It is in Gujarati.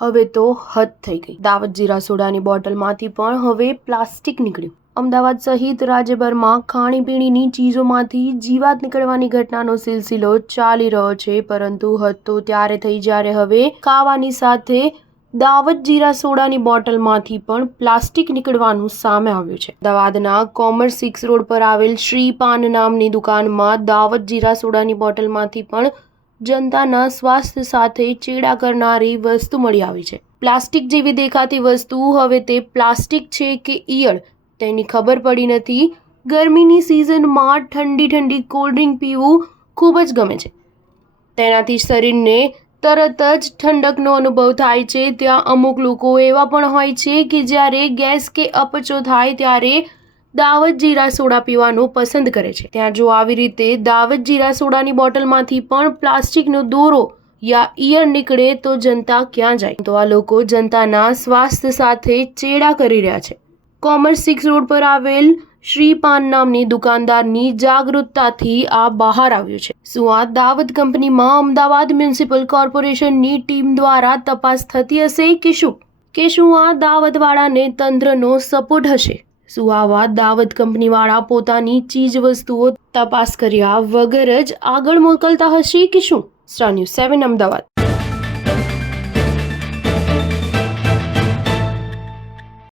હવે તો હદ થઈ ગઈ। દાવત જીરા સોડાની બોટલમાંથી પણ હવે પ્લાસ્ટિક નીકળ્યું। અમદાવાદ સહિત રાજ્યભરમાં ખાણીપીણીની ચીજોમાંથી જીવાત નીકળવાની ઘટનાનો સિલસિલો ચાલી રહ્યો છે, પરંતુ હદ તો ત્યારે થઈ જ્યારે હવે ખાવાની સાથે દાવત જીરા સોડાની બોટલમાંથી પણ પ્લાસ્ટિક નીકળવાનું સામે આવ્યું છે। અમદાવાદના કોમર્સ 6 રોડ પર આવેલ શ્રી પાન નામની દુકાનમાં દાવત જીરા સોડાની બોટલમાંથી પણ જનતાના સ્વાસ્થ્ય સાથે ચેડા કરનારી વસ્તુ મળી આવી છે। પ્લાસ્ટિક જેવી દેખાતી વસ્તુ હવે તે પ્લાસ્ટિક છે કે ઈયળ તેની ખબર પડી નથી। ગરમીની સિઝનમાં ઠંડી કોલ્ડ ડ્રિંક પીવું ખૂબ જ ગમે છે, તેનાથી શરીરને તરત જ ઠંડકનો અનુભવ થાય છે। ત્યાં અમુક લોકો એવા પણ હોય છે કે જ્યારે ગેસ કે અપચો થાય ત્યારે દાવત જીરા સોડા પીવાનું પસંદ કરે છે। ત્યાં જો આવી રીતે દાવત જીરા સોડાની બોટલમાંથી પણ પ્લાસ્ટિકનો દોરો યા ઈયળ નીકળે તો જનતા ક્યાં જાય? તો આ લોકો જનતાના સ્વાસ્થ્ય સાથે ચેડા કરી રહ્યા છે। કોમર્સ 6 રોડ પર આવેલ શ્રી પાન નામની દુકાનદારની જાગૃતતાથી આ બહાર આવ્યું છે। શું આ દાવત કંપનીમાં અમદાવાદ મ્યુનિસિપલ કોર્પોરેશનની ટીમ દ્વારા તપાસ થતી હશે કે શું આ દાવતવાળાને તંત્રનો સપોર્ટ હશે? શું આવા દાવત કંપનીવાળા પોતાની ચીજ વસ્તુઓ તપાસ કર્યા વગર જ આગળ મોકલતા હશે કે શું? Star news 7 Ahmedabad.